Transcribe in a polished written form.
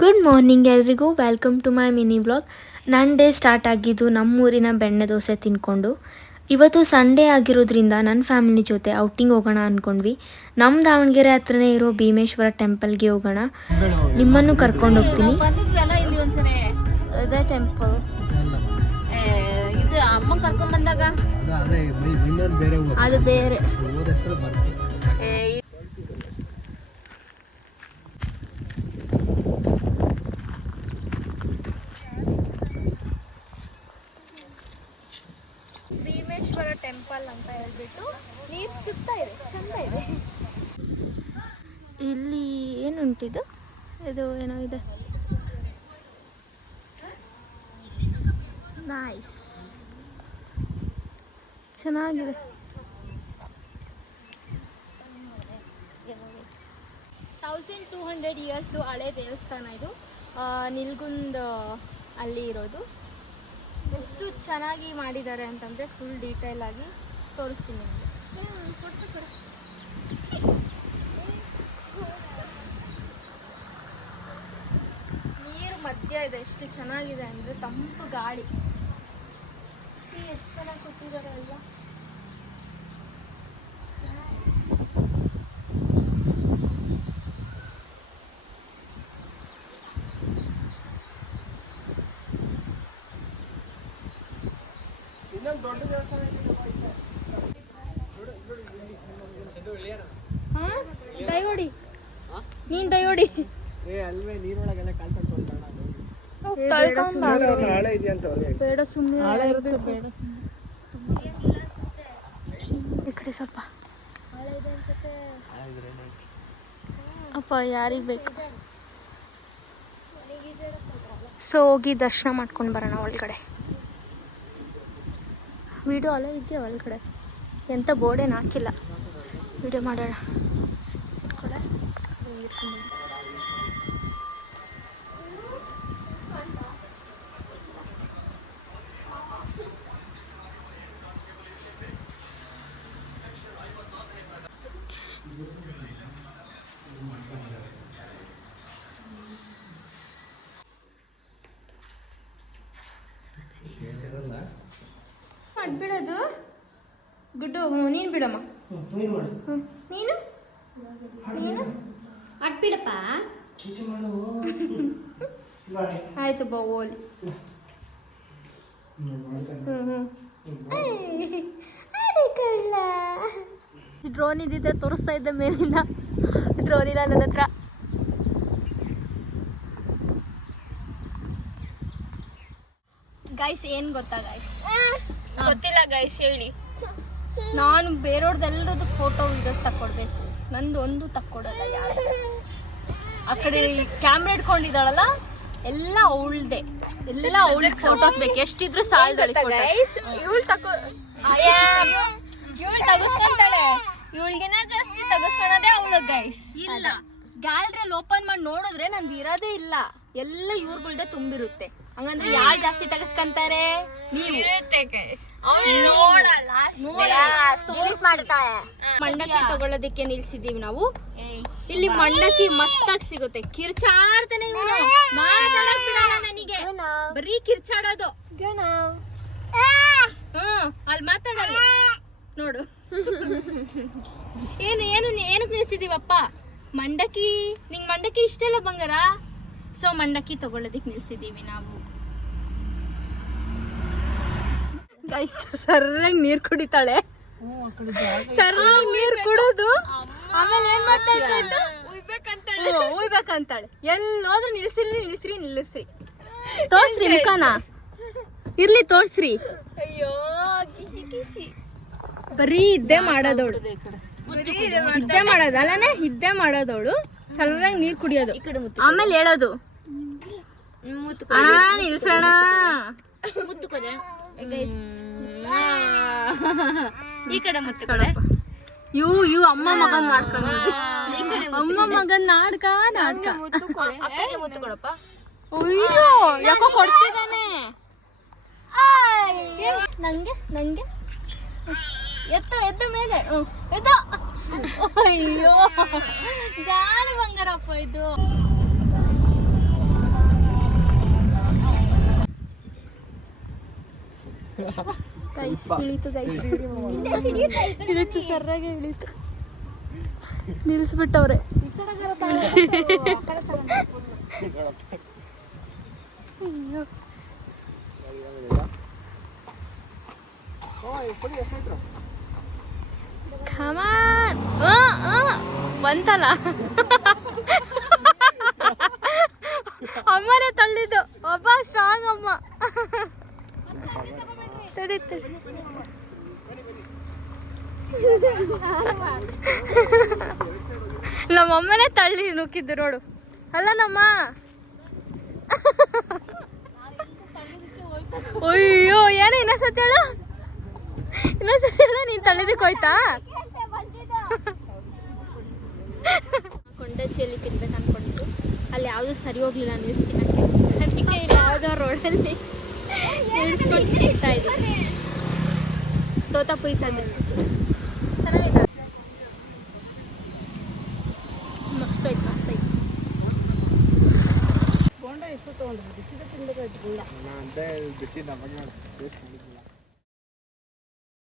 Good morning ಎಲ್ರಿಗೂ, welcome to my mini vlog. ನನ್ನ day start ಆಗಿದ್ದು ನಮ್ಮೂರಿನ ಬೆಣ್ಣೆ ದೋಸೆ ತಿನ್ಕೊಂಡು. ಇವತ್ತು ಸಂಡೇ ಆಗಿರೋದ್ರಿಂದ ನನ್ನ ಫ್ಯಾಮಿಲಿ ಜೊತೆ ಔಟಿಂಗ್ ಹೋಗೋಣ ಅಂದ್ಕೊಂಡ್ವಿ. ನಮ್ಮ ದಾವಣಗೆರೆ ಹತ್ರನೇ ಇರೋ ಭೀಮೇಶ್ವರ ಟೆಂಪಲ್ಗೆ ಹೋಗೋಣ. ನಿಮ್ಮನ್ನು ಕರ್ಕೊಂಡು ಹೋಗ್ತೀನಿ. ಅದೇ ಟೆಂಪಲ್ ಇದು ಅಮ್ಮ ಕರ್ಕೊಂಡ್ ಬಂದಾಗ ಅದು ಬೇರೆ. ಭೀಮೇಶ್ವರ ಟೆಂಪಲ್ ಅಂತ ಹೇಳ್ಬಿಟ್ಟು ನೀರು ಸುತ್ತಾ ಇದೆ, ಚಂದ ಇದೆ. ಇಲ್ಲಿ ಏನುಂಟಿದು? ಇದು ಏನೋ ಇದೆ, ನೈಸ್, ಚೆನ್ನಾಗಿದೆ. 1200 ಇಯರ್ಸ್ದು ಹಳೆ ದೇವಸ್ಥಾನ ಇದು. ನಿಲ್ಗುಂದ್ ಅಲ್ಲಿ ಇರೋದು. ಎಷ್ಟು ಚೆನ್ನಾಗಿ ಮಾಡಿದ್ದಾರೆ ಅಂತಂದರೆ ಫುಲ್ ಡೀಟೇಲ್ ಆಗಿ ತೋರಿಸ್ತೀನಿ ನಿಮಗೆ. ನೀರು ಮಧ್ಯ ಇದೆ, ಎಷ್ಟು ಚೆನ್ನಾಗಿದೆ ಅಂದರೆ ತಂಪು ಗಾಳಿ. ಎಷ್ಟು ಚೆನ್ನಾಗಿ ಕೊಟ್ಟಿದ್ದಾರೆ ಅಲ್ವಾ. ಡೈವೋಡಿ ನೀನ್ ಡೈವೋಡಿ ಬೇಡ ಸುಮ್ಮನೆ ಈ ಕಡೆ ಸ್ವಲ್ಪ ಅಪ್ಪ, ಯಾರಿಗೆ ಬೇಕು. ಸೊ ಹೋಗಿ ದರ್ಶನ ಮಾಡ್ಕೊಂಡು ಬರೋಣ ಒಳಗಡೆ. ವಿಡಿಯೋ ಅಲ್ಲ ಇದೆಯಾ ಒಳಗಡೆ, ಎಂಥ ಬೋರ್ಡೇನು ಹಾಕಿಲ್ಲ, ವಿಡಿಯೋ ಮಾಡೋಣ. ಬಿಡೋದು ಗುಡ್ಡು. ನೀನು ಬಿಡಮ್ಮ, ನೀನು ಅಟ್ಬಿಡಪ್ಪ. ಆಯ್ತು ಬಾ ಓಲಿ. ಡ್ರೋನ್ ಇದ್ದಿದ್ದೆ ತೋರಿಸ್ತಾ ಇದ್ದೆ ಮೇಲಿಂದ. ಡ್ರೋನ್ ಇಲ್ಲ ನನ್ನ ಹತ್ರ. ಗೈಸ್ ಏನು ಗೊತ್ತಾ ಗೈಸ್? ಗೊತ್ತಿಲ್ಲ ಗೈಸ್, ಹೇಳಿ. ನಾನು ಬೇರೆಯವ್ರದ್ದೆಲ್ಲರದ್ದು ಫೋಟೋ ವೀಡಿಯೋಸ್ ತಕ್ಕೊಡ್ಬೇಕು, ನಂದು ಒಂದು ತಕ್ಕೊಡಲ್ಲ ಯಾರು. ಆ ಕಡೆ ಕ್ಯಾಮ್ರಾ ಇಟ್ಕೊಂಡಿದ್ದಾಳಲ್ಲ, ಎಲ್ಲ ಅವಳದೆ, ಎಲ್ಲ ಅವಳಿಗೆ ಫೋಟೋಸ್ ಬೇಕು. ಎಷ್ಟಿದ್ರು ಸಾಲದಳಿ ಫೋಟೋಸ್. ಇವಳು ತಗಸ್ಕೊಂತಾಳೆ, ಇವಳಿಗಿನ ಜಾಸ್ತಿ ತಗಸ್ಕೊಳೋದೇ ಅವಳು ಗೈಸ್. ಇಲ್ಲ, ಗ್ಯಾಲರಿಯಲ್ಲಿ ಓಪನ್ ಮಾಡಿ ನೋಡಿದ್ರೆ ನಂದು ಇರೋದೇ ಇಲ್ಲ, ಎಲ್ಲ ಇವ್ರುಗಳ್ದೆ ತುಂಬಿರುತ್ತೆ. ಹಂಗಂದ್ರೆ ಯಾರು ಜಾಸ್ತಿ ತಗಸ್ಕೊಂತಾರೆ? ನೀವು. ಮಂಡಕ್ಕಿ ತಗೊಳ್ಳೋದಕ್ಕೆ ನಿಲ್ಸಿದೀವಿ ನಾವು. ಇಲ್ಲಿ ಮಂಡಕ್ಕಿ ಮಸ್ತಾಗಿ ಸಿಗುತ್ತೆ. ಕಿರ್ಚಾಡ್ತಾನೆ ಇವನು, ಮಾತಾಡಕ್ ಬಿಡಲ್ಲ ನನಗೆ, ಬರೀ ಕಿರ್ಚಾಡೋದು. ಅಲ್ಲಿ ಮಾತಾಡಲ್ಲ ನೋಡು. ಏನಕ್ಕೆ ನಿಲ್ಸಿದೀವಪ್ಪ? ಮಂಡಕ್ಕಿ. ನಿಂಗೆ ಮಂಡಕ್ಕಿ ಇಷ್ಟೆಲ್ಲ ಬಂಗಾರ? ಸೊ ಮಂಡಕ್ಕಿ ತಗೊಳ್ಳೋದಕ್ಕೆ ನಿಲ್ಸಿದೀವಿ ನಾವು. ಗೈಸ್ ಸರ್ರಾಗಿ ನೀರು ಕುಡಿತಾಳೆ, ಸರ್ರಾಗಿ ನೀರು ಕುಡಿದು ಆಮೇಲೆ ಏನ್ ಮಾಡ್ತಾಳೆ? ಉಯ್ಬೇಕಂತಾಳೆ. ಎಲ್ಲೋದ್ರೂ ನಿಲ್ಲಿಸ್ರಿ. ತೋರ್ಸ್ರಿ ಮುಖಾನ, ಇರ್ಲಿ ತೋರ್ಸ್ರಿ. ಅಯ್ಯೋ ಕಿಸಿ ಬರೀ ಇದ್ದೇ ಮಾಡೋದವಳು, ಇದ್ದೇ ಮಾಡೋದಲ್ಲನೆ, ಇದ್ದೇ ಮಾಡೋದವಳು. ಸರ್ರಾಗಿ ನೀರು ಕುಡಿಯೋದು, ಆಮೇಲೆ ಹೇಳೋದು ನಿಲ್ಸೋಣ. ಈ ಕಡೆ ಮುಚ್ಚಿಕೊಡೆ. ಇವು ಅಮ್ಮ ಮಗನ್ ನಾಡ್ಕೊಂಡು, ಅಮ್ಮ ಮಗನ್ ನಾಡ್ಕ ಮುತ್ತುಕೊಡಪ್ಪ. ಅಯ್ಯೋ ಯಾಕೋ ಕೊಡ್ತಿದ್ದಾನೆ ನಂಗೆ. ಎದ್ದ ಮೇಲೆ ಅಯ್ಯೋ ಜಾಲಿ ಬಂಗಾರಪ್ಪ ಇದು. ಗೈಸ್ ಇಳಿತು ಗೈಸ್ ಇಳಿತು ಸರ್ರಾಗೆ ಇಳಿತು ನಿಲ್ಲಿಸ್ಬಿಟ್ಟವ್ರೆ ಕಮಾನ್ ಬಂತಲ್ಲ ಅಮ್ಮನೇ ತಳ್ಳಿದ್ದು ಒಬ್ಬ ಸ್ಟ್ರಾಂಗ್ ಅಮ್ಮ ತಡಿ ತಡಿ ನಮ್ಮಮ್ಮನೇ ತಳ್ಳಿ ನುಗ್ಗಿದ್ದು ನೋಡು ಅಲ್ಲ ನಮ್ಮ ಅಯ್ಯೋ ಏನು ಇನ್ನೊಂದ್ಸತಿ ಹೇಳು ನೀನು ತಳ್ಳಿದಕ್ಕೆ ಹೋಯ್ತಾ ಕೊಂಡಚಿಯಲ್ಲಿ ತಿನ್ಬೇಕು ಅನ್ಕೊಂಡಿದ್ದು ಅಲ್ಲಿ ಯಾವುದು ಸರಿ ಹೋಗ್ಲಿಲ್ಲ ನಿಲ್ಲಿಸ್ತೀನಕ್ಕೆ ಅದಕ್ಕೆ ಯಾವುದೋ ರೋಡಲ್ಲಿ ನಿಲ್ಲಿಸ್ಕೊಂಡು ತಿಂತಾ ಇದ್ದೀನಿ ತೋತಾಪುರಿ ತಂದೆ ಚೆನ್ನಾಗಿದೆ ಮಸ್ತ್ ಐತೆ ಮಸ್ತ್ ಐತೆ ಬೋಂಡ ಎಷ್ಟು ತೊಗೊಂಡ್ರಿ ಬಿಸಿದ ತಿನ್ಬೇಕಾಯ್ತು ಬೋಂಡ ಬಿಸಿ ನಮಗೆ